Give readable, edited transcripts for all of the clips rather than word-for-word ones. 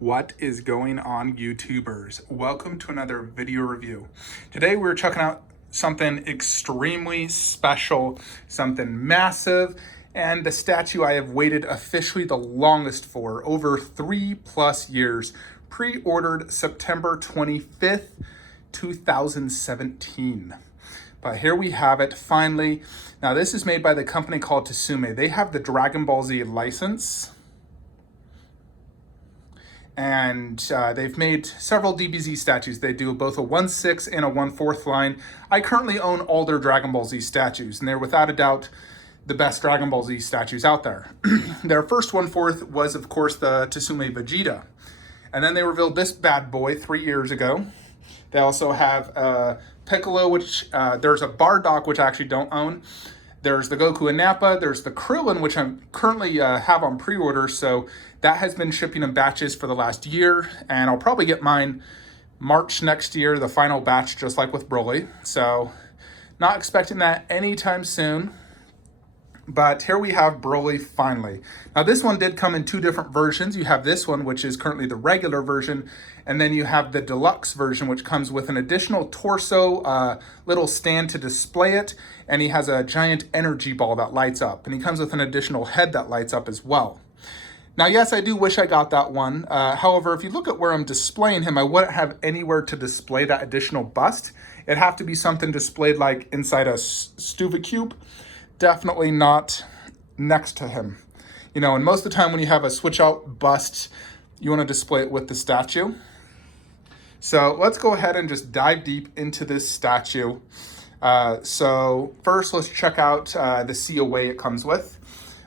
What is going on, YouTubers? Welcome to another video review. Today we're checking out something extremely special, something massive, and the statue I have waited officially the longest for, over 3+ years. Pre-ordered September 25th, 2017. But here we have it finally. Now this is made by the company called Tsume. They have the Dragon Ball Z license. And they've made several DBZ statues. They do both a 1/6 and a 1/4 line. I currently own all their Dragon Ball Z statues, and they're without a doubt the best Dragon Ball Z statues out there. Their first 1/4 was, of course, the Tsume Vegeta. And then they revealed this bad boy 3 years ago. They also have Piccolo, which there's a Bardock, which I actually don't own. There's the Goku and Nappa. There's the Krillin, which I'm currently have on pre-order. So that has been shipping in batches for the last year. And I'll probably get mine March next year, the final batch, just like with Broly. So not expecting that anytime soon. But here we have Broly finally. Now this one did come in two different versions. You have this one, which is currently the regular version, and then you have the deluxe version, which comes with an additional torso, little stand to display it, and he has a giant energy ball that lights up, and he comes with an additional head that lights up as well. Now, yes, I do wish I got that one. However, if you look at where I'm displaying him, I wouldn't have anywhere to display that additional bust. It'd have to be something displayed like inside a Stuva cube. Definitely not next to him. You know, and most of the time when you have a switch out bust, you want to display it with the statue. So let's go ahead and just dive deep into this statue. So first, let's check out the COA it comes with.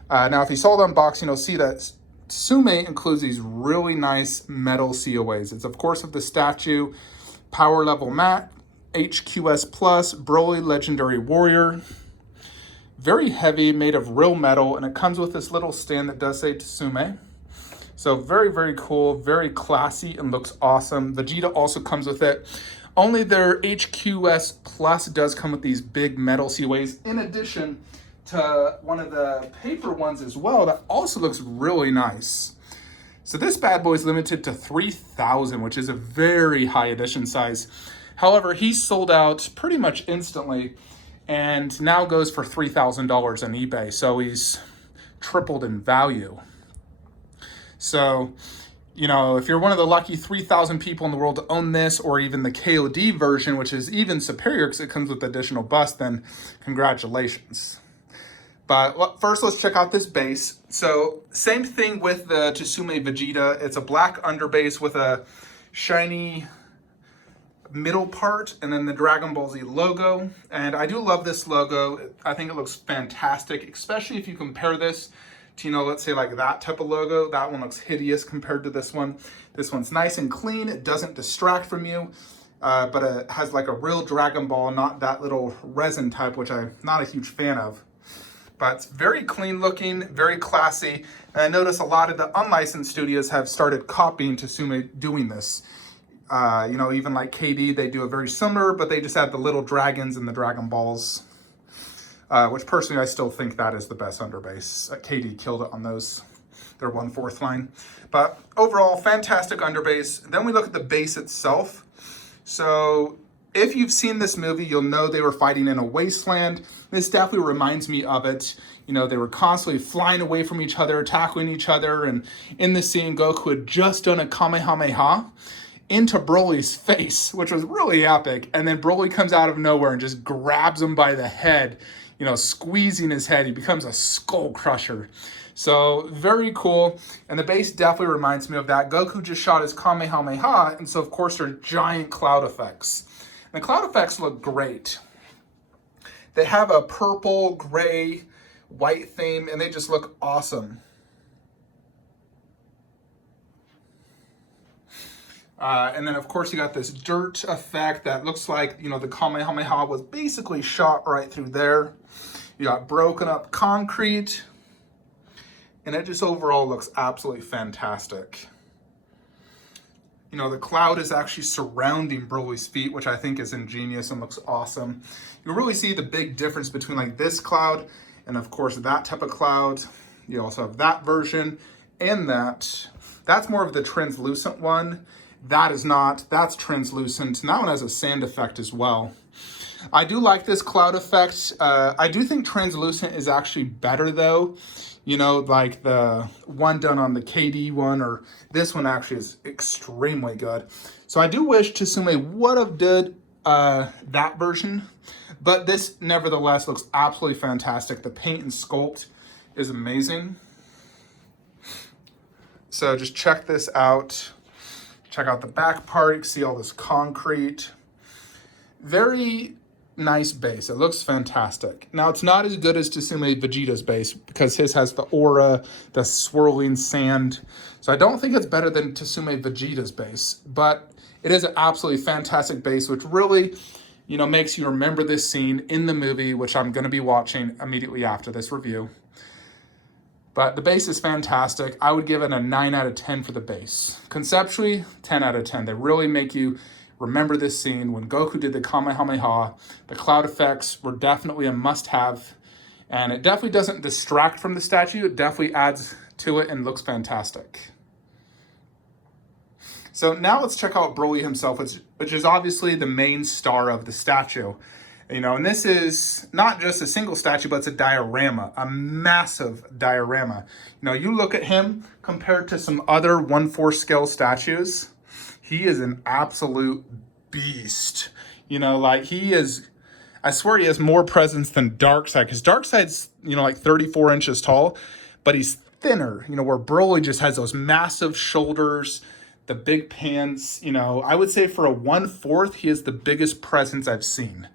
Now, if you saw the unboxing, you'll see that Tsume includes these really nice metal COAs. It's, of course, of the statue, Power Level Matte, HQS Plus, Broly Legendary Warrior. Very heavy, made of real metal, and it comes with this little stand that does say Tsume. So very, very cool, very classy, and looks awesome. Vegeta also comes with it. Only their HQS Plus does come with these big metal COAs, in addition to one of the paper ones as well that also looks really nice. So this bad boy is limited to 3,000, which is a very high edition size. However, he sold out pretty much instantly, and now goes for $3,000 on eBay. So he's tripled in value. So, you know, if you're one of the lucky 3,000 people in the world to own this, or even the KOD version, which is even superior because it comes with additional bust, then congratulations. But first, let's check out this base. So same thing with the Tsume Vegeta. It's a black underbase with a shiny middle part, and then the Dragon Ball Z logo. And I do love this logo. I think it looks fantastic, especially if you compare this to, you know, let's say like that type of logo. That one looks hideous compared to this one. This one's nice and clean. It doesn't distract from you, but it has like a real Dragon Ball, not that little resin type, which I'm not a huge fan of. But it's very clean looking, very classy. And I notice a lot of the unlicensed studios have started copying Tsume doing this. You know, even like KD, they do a very similar, but they just add the little dragons and the Dragon Balls, which personally I still think that is the best underbase. KD killed it on those, their 1/4 line. But overall, fantastic underbase. Then we look at the base itself. So if you've seen this movie, you'll know they were fighting in a wasteland. This definitely reminds me of it. You know, they were constantly flying away from each other, attacking each other. And in this scene, Goku had just done a Kamehameha into Broly's face, which was really epic. And then Broly comes out of nowhere and just grabs him by the head, you know, squeezing his head. He becomes a skull crusher. So very cool. And the base definitely reminds me of that. Goku just shot his Kamehameha, and so of course there are giant cloud effects. And the cloud effects look great. They have a purple, gray, white theme, and they just look awesome. And then, of course, you got this dirt effect that looks like, you know, the Kamehameha was basically shot right through there. You got broken up concrete. And it just overall looks absolutely fantastic. You know, the cloud is actually surrounding Broly's feet, which I think is ingenious and looks awesome. You really see the big difference between like this cloud and, of course, that type of cloud. You also have that version and that. That's more of the translucent one. That is not, that's translucent. And that one has a sand effect as well. I do like this cloud effect. I do think translucent is actually better though. You know, like the one done on the KD one, or this one actually is extremely good. So I do wish Tsume would have did that version, but this nevertheless looks absolutely fantastic. The paint and sculpt is amazing. So just check this out. Check out the back part. You can see all this concrete. Very nice base. It looks fantastic. Now, it's not as good as Tsume Vegeta's base because his has the aura, the swirling sand. So I don't think it's better than Tsume Vegeta's base, but it is an absolutely fantastic base, which really, you know, makes you remember this scene in the movie, which I'm going to be watching immediately after this review. But the base is fantastic. I would give it a 9 out of 10 for the base. Conceptually, 10 out of 10. They really make you remember this scene when Goku did the Kamehameha. The cloud effects were definitely a must-have. And it definitely doesn't distract from the statue. It definitely adds to it and looks fantastic. So now let's check out Broly himself, which is obviously the main star of the statue. You know, and this is not just a single statue, but it's a diorama, a massive diorama. You know, you look at him compared to some other 1/4 scale statues, he is an absolute beast. You know, like he is, I swear he has more presence than Darkseid, because Darkseid's, you know, like 34 inches tall, but he's thinner, you know, where Broly just has those massive shoulders, the big pants. You know, I would say for a 1/4, he is the biggest presence I've seen.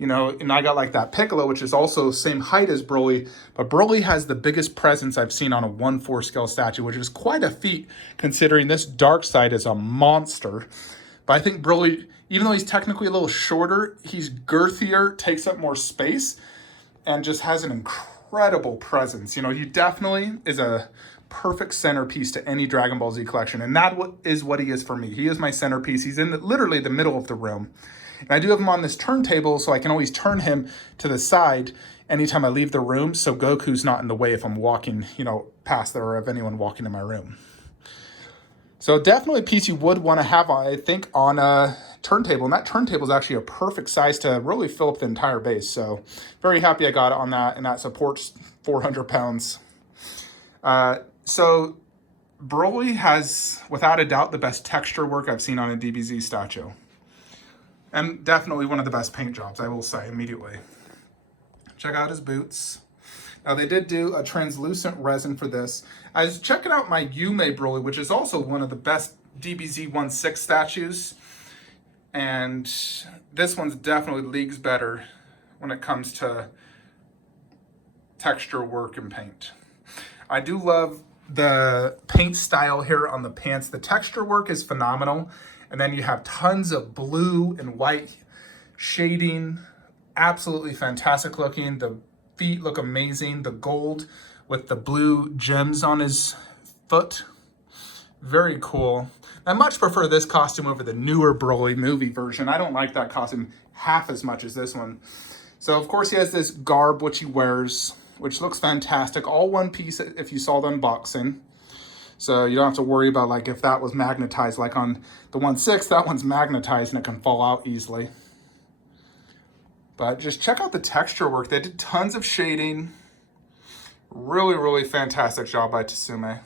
You know, and I got like that Piccolo, which is also same height as Broly, but Broly has the biggest presence I've seen on a 1/4 scale statue, which is quite a feat considering this Darkseid is a monster. But I think Broly, even though he's technically a little shorter, he's girthier, takes up more space, and just has an incredible presence. You know, he definitely is a perfect centerpiece to any Dragon Ball Z collection, and that is what he is for me. He is my centerpiece. He's in literally the middle of the room. And I do have him on this turntable, so I can always turn him to the side anytime I leave the room, so Goku's not in the way if I'm walking, you know, past there, or of anyone walking in my room. So definitely a piece you would want to have, I think, on a turntable. And that turntable is actually a perfect size to really fill up the entire base. So very happy I got it on that, and that supports 400 pounds. So Broly has, without a doubt, the best texture work I've seen on a DBZ statue. And definitely one of the best paint jobs, I will say immediately. Check out his boots. Now, they did do a translucent resin for this. I was checking out my Yume Broly, which is also one of the best DBZ 1/6 statues. And this one's definitely leagues better when it comes to texture work and paint. I do love the paint style here on the pants. The texture work is phenomenal. And then you have tons of blue and white shading. Absolutely fantastic looking. The feet look amazing. The gold with the blue gems on his foot. Very cool. I much prefer this costume over the newer Broly movie version. I don't like that costume half as much as this one. So, of course, he has this garb which he wears, which looks fantastic. All one piece if you saw the unboxing. So you don't have to worry about like if that was magnetized, like on the 1/6, that one's magnetized and it can fall out easily. But just check out the texture work. They did tons of shading. Really, really fantastic job by Tsume.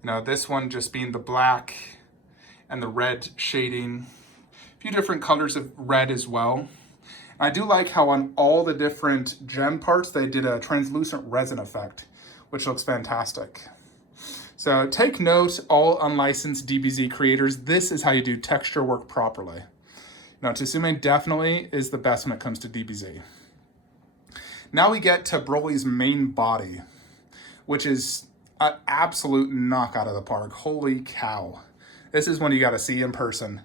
You know, this one just being the black and the red shading. A few different colors of red as well. I do like how on all the different gem parts, they did a translucent resin effect, which looks fantastic. So take note, all unlicensed DBZ creators, this is how you do texture work properly. Now, Tsume definitely is the best when it comes to DBZ. Now we get to Broly's main body, which is an absolute knock out of the park. Holy cow. This is one you gotta see in person.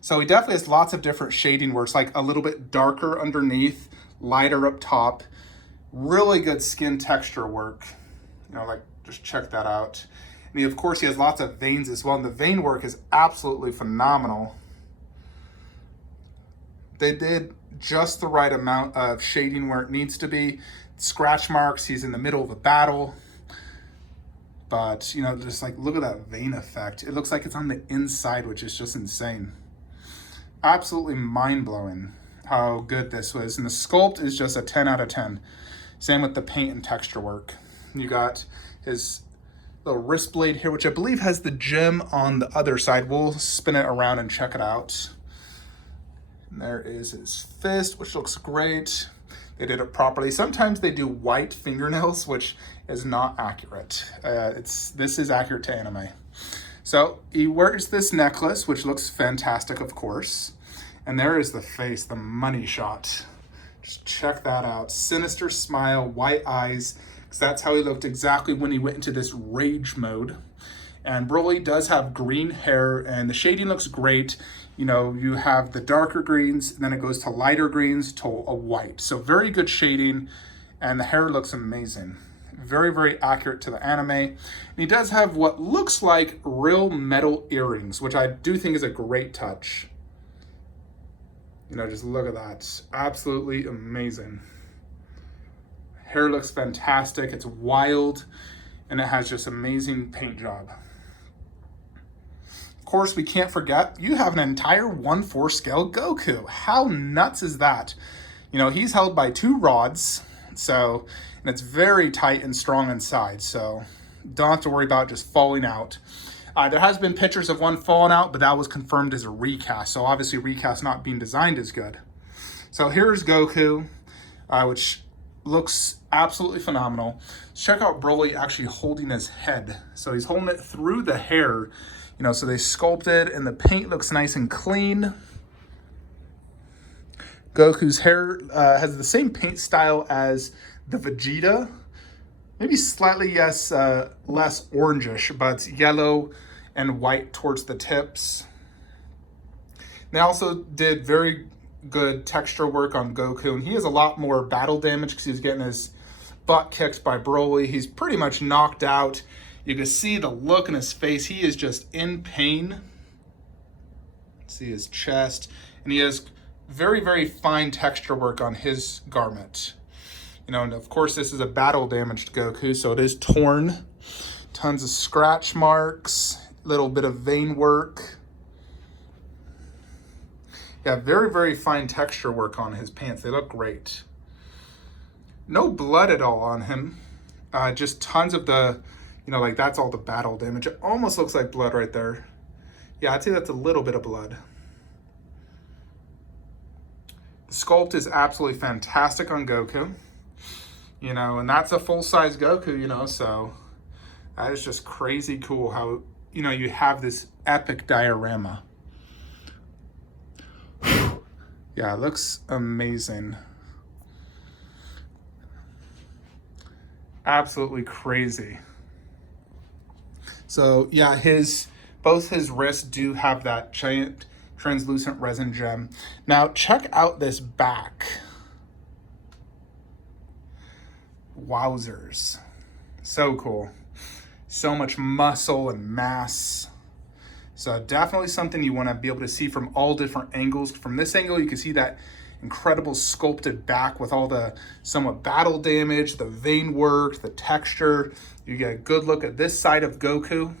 So he definitely has lots of different shading where it's like a little bit darker underneath, lighter up top. Really good skin texture work. You know, like just check that out. And of course, he has lots of veins as well, and the vein work is absolutely phenomenal. They did just the right amount of shading where it needs to be. Scratch marks, he's in the middle of a battle. But, you know, just like, look at that vein effect. It looks like it's on the inside, which is just insane. Absolutely mind-blowing how good this was. And the sculpt is just a 10 out of 10. Same with the paint and texture work. You got his little wrist blade here, which I believe has the gem on the other side. We'll spin it around and check it out. And there is his fist, which looks great. They did it properly. Sometimes they do white fingernails, which is not accurate. This is accurate to anime. So he wears this necklace, which looks fantastic, of course. And there is the face, the money shot. Just check that out. Sinister smile, white eyes, because that's how he looked exactly when he went into this rage mode. And Broly does have green hair, and the shading looks great. You know, you have the darker greens, and then it goes to lighter greens to a white. So very good shading, and the hair looks amazing. Very, very accurate to the anime. And he does have what looks like real metal earrings, which I do think is a great touch. You know, just look at that. Absolutely amazing. Hair looks fantastic. It's wild, and it has just amazing paint job. Of course, we can't forget, you have an entire 1/4 scale Goku. How nuts is that? You know, he's held by 2 rods, so, and it's very tight and strong inside, so don't have to worry about just falling out. There has been pictures of one falling out, but that was confirmed as a recast, so obviously recast not being designed as good. So here's Goku, which looks absolutely phenomenal. Let's check out Broly actually holding his head. So he's holding it through the hair. You know, so they sculpted and the paint looks nice and clean. Goku's hair has the same paint style as the Vegeta. Maybe slightly, yes, less orangish, but yellow and white towards the tips. They also did very good texture work on Goku, and he has a lot more battle damage because he was getting his butt kicked by Broly. He's pretty much knocked out. You can see the look in his face. He is just in pain. See his chest. And he has very, very fine texture work on his garment. You know, and of course this is a battle damaged Goku, so it is torn. Tons of scratch marks, little bit of vein work. Yeah, very, very fine texture work on his pants. They look great. No blood at all on him. Just tons of the, you know, like that's all the battle damage. It almost looks like blood right there. Yeah, I'd say that's a little bit of blood. The sculpt is absolutely fantastic on Goku. You know, and that's a full-size Goku, you know, so that is just crazy cool how, you know, you have this epic diorama. Yeah, it looks amazing. Absolutely crazy. So yeah, both his wrists do have that giant translucent resin gem. Now check out this back. Wowzers. So cool. So much muscle and mass. So definitely something you want to be able to see from all different angles. From this angle, you can see that incredible sculpted back with all the somewhat battle damage, the vein work, the texture. You get a good look at this side of Goku,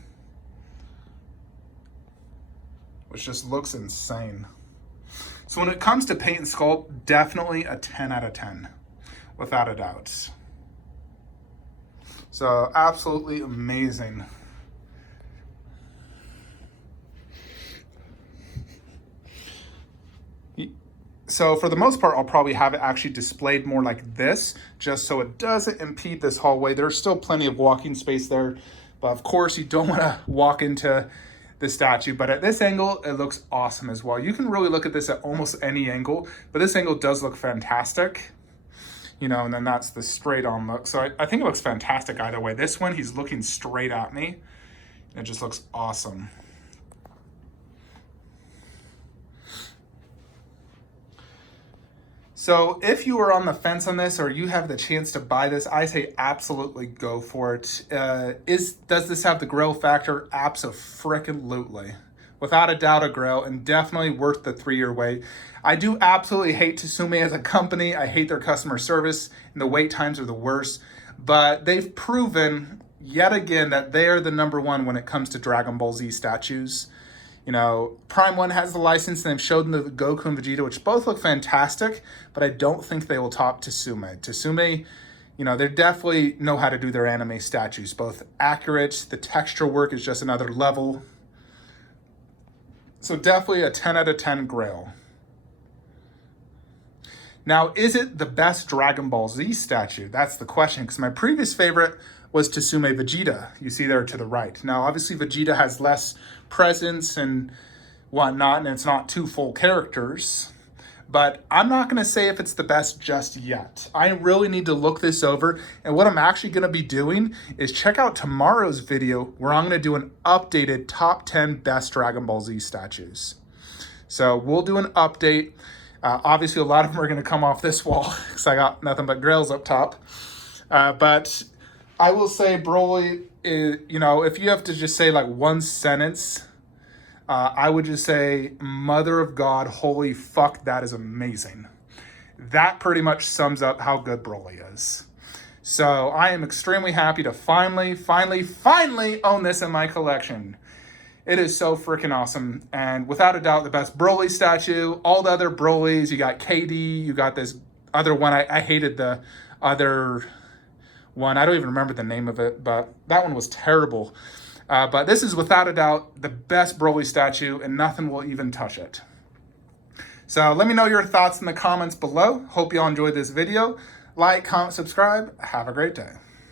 which just looks insane. So when it comes to paint and sculpt, definitely a 10 out of 10, without a doubt. So absolutely amazing. So for the most part, I'll probably have it actually displayed more like this, just so it doesn't impede this hallway. There's still plenty of walking space there, but of course you don't want to walk into the statue. But at this angle, it looks awesome as well. You can really look at this at almost any angle, but this angle does look fantastic. You know, and then that's the straight on look. So I think it looks fantastic either way. This one, he's looking straight at me. It just looks awesome. So if you are on the fence on this or you have the chance to buy this, I say absolutely go for it. Does this have the grill factor? Abso-frickin-lutely. Without a doubt a grill, and definitely worth the 3-year wait. I do absolutely hate Tsume as a company. I hate their customer service, and the wait times are the worst. But they've proven, yet again that they are the number one when it comes to Dragon Ball Z statues. You know, Prime 1 has the license, and they've showed the Goku and Vegeta, which both look fantastic, but I don't think they will top Tsume. Tsume, you know, they definitely know how to do their anime statues, both accurate, the texture work is just another level. So definitely a 10 out of 10 Grail. Now, is it the best Dragon Ball Z statue? That's the question, because my previous favorite was Tsume Vegeta. You see there to the right. Now, obviously, Vegeta has less presence and whatnot, and it's not two full characters. But I'm not going to say if it's the best just yet. I really need to look this over. And what I'm actually going to be doing is check out tomorrow's video where I'm going to do an updated top 10 best Dragon Ball Z statues. So we'll do an update. Obviously, a lot of them are going to come off this wall because I got nothing but grails up top. But I will say Broly, you know, if you have to just say like one sentence, I would just say, Mother of God, holy fuck, that is amazing. That pretty much sums up how good Broly is. So I am extremely happy to finally own this in my collection. It is so freaking awesome. And without a doubt, the best Broly statue. All the other Brolys, you got KD, you got this other one. I hated the other one. I don't even remember the name of it, but that one was terrible. But this is without a doubt the best Broly statue, and nothing will even touch it. So let me know your thoughts in the comments below. Hope you all enjoyed this video. Like, comment, subscribe. Have a great day.